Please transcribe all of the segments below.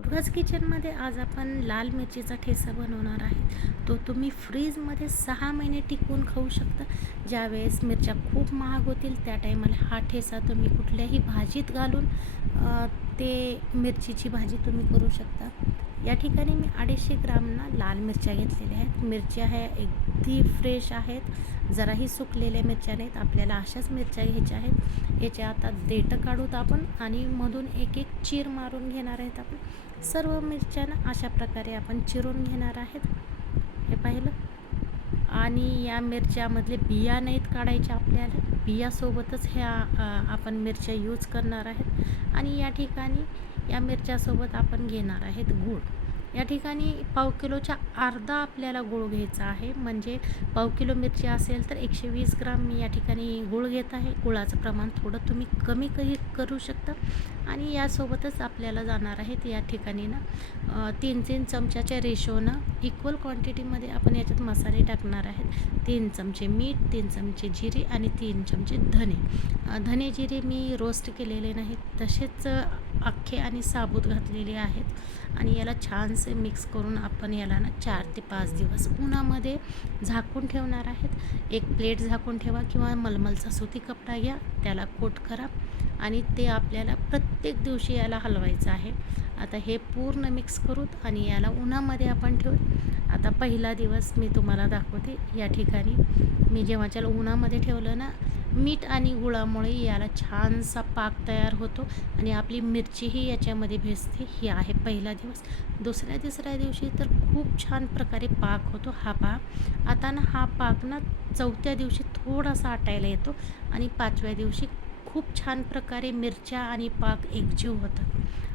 दुर्गाज किचनमध्ये आज आपण लाल मिरचीचा ठेचा बनवणार आहे तो तुम्ही फ्रीजमध्ये सहा महिने टिकवून खाऊ शकता. ज्यावेळेस मिरच्या खूप महाग होतील त्या टायमाला हा ठेसा तुम्ही कुठल्याही भाजीत घालून ते मिरचीची भाजी तुम्ही करू शकता. या ठिकाणी मी अडीचशे ग्राम ना लाल मिरच्या घेतलेल्या आहेत. मिरच्या ह्या अगदी फ्रेश आहेत. जराही सुकलेल्या मिरच्या नाहीत. आपल्याला अशाच मिरच्या घ्यायच्या आहेत. याचे आता देठं काढूत आपण आणि मधून एक एक चीर मारून घेणार आहेत आपण. सर्व मिरच्यानं अशा प्रकारे आपण चिरून घेणार आहेत. हे पाहिलं? आणि या मिरच्यामधले बिया नाहीत काढायच्या आपल्याला. बियासोबतच ह्या आपण मिरच्या यूज करणार आहेत. आणि या ठिकाणी या मिरच्यासोबत आपण घेणार आहेत गूळ. या ठिकाणी पाव किलोच्या अर्धा आपल्याला गूळ घ्यायचा आहे. म्हणजे पाव किलो मिरची असेल तर एकशे वीस ग्राम मी या ठिकाणी गूळ घेत आहे. गुळाचं प्रमाण थोडं तुम्ही कमी कही करू शकता. आणि यासोबतच आपल्याला जाणार आहेत या ठिकाणी ना तीन तीन चमच्याच्या रेशोनं इक्वल क्वांटिटीमध्ये आपण याच्यात मसाले टाकणार आहेत. तीन चमचे मीठ तीन चमचे जिरे आणि तीन चमचे धने. धने जिरे मी रोस्ट केलेले नाहीत. तसेच अख्खे आणि साबूत घातलेले आहेत. आणि याला असे मिक्स करून आपण याला ना चार ते पाच दिवस उन्हामध्ये झाकून ठेवणार आहेत. एक प्लेट झाकून ठेवा किंवा मलमलचा सुती कपडा घ्या त्याला कोट करा आणि ते आपल्याला प्रत्येक दिवशी याला हलवायचं आहे. आता हे पूर्ण मिक्स करूत आणि याला उन्हामध्ये आपण ठेवू आता पहिला दिवस मी तुम्हाला दाखवते. या ठिकाणी मी जेव्हा त्याला उन्हामध्ये ठेवलं ना मीठ आणि गुळामुळे याला छानसा पाक तयार होतो आणि आपली मिरचीही याच्यामध्ये भेसते. ही आहे पहिला दिवस. दुसऱ्या तिसऱ्या दिवशी तर खूप छान प्रकारे पाक होतो हा पाक. आता ना हा पाक ना चौथ्या दिवशी थोडासा आटायला येतो आणि पाचव्या दिवशी खूप छान प्रकारे मिरच्या आणि पाक एकजीव होतात.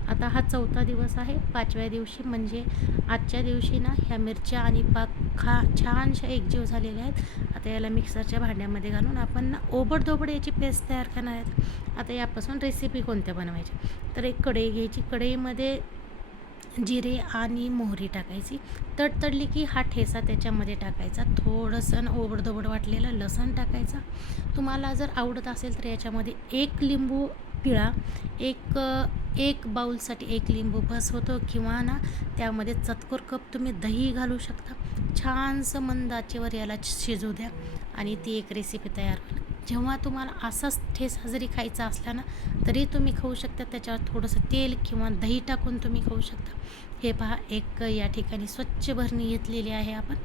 आता हा चौथा दिवस आहे. पाचव्या दिवशी म्हणजे आजच्या दिवशी ना ह्या मिरच्या आणि पाक खा छानशा एकजीव झालेल्या आहेत. आता याला मिक्सरच्या भांड्यामध्ये घालून आपण ना ओबडधोबड याची पेस्ट तयार करणार आहेत. आता यापासून रेसिपी कोणत्या बनवायची तर एक कढई घ्यायची. कढईमध्ये जिरे आणि मोहरी टाकायची. तडतडली की हा ठेसा त्याच्यामध्ये टाकायचा. थोडंसं ओबडधोबड वाटलेलं लसण टाकायचा. तुम्हाला जर आवडत असेल तर याच्यामध्ये एक लिंबू पिळा एक एक बाउलसाठी एक लिंबू बस होतो किंवा ना त्यामध्ये चतकोर कप तुम्ही दही घालू शकता. छानसं मंद आचेवर याला शिजू द्या आणि ती एक रेसिपी तयार होईल जेव्हा तुम्हाला असाच ठेसा जरी खायचा असला ना तरी तुम्ही खाऊ शकता. त्याच्यावर थोडंसं तेल किंवा दही टाकून तुम्ही खाऊ शकता. हे पहा एक या ठिकाणी स्वच्छ भरणी घेतलेली आहे आपण.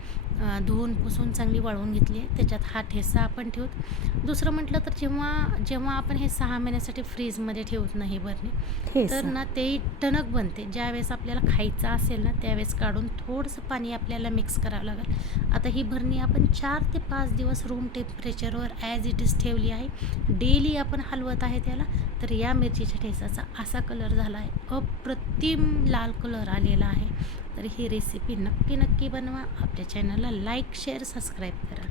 धुवून पुसून चांगली वाळवून घेतली आहे. त्याच्यात हा ठेसा आपण ठेवत दुसरं म्हटलं तर जेव्हा जेव्हा आपण हे सहा महिन्यासाठी फ्रीजमध्ये ठेवत नाही भरणी तर ना ते टणक बनते. ज्यावेळेस आपल्याला खायचं असेल ना त्यावेळेस काढून थोडंसं पाणी आपल्याला मिक्स करावं लागेल. आता ही भरणी आपण चार ते पाच दिवस रूम टेम्परेचरवर ॲज इट इज ठेवली आहे. डेली आपण हलवत आहे त्याला. तर या मिरचीच्या ठेसाचा असा कलर झाला आहे. अप्रतिम लाल कलर आलेला आहे. तर ही रेसिपी नक्की नक्की बनवा. आपल्या चॅनलला लाईक शेअर सबस्क्राईब करा.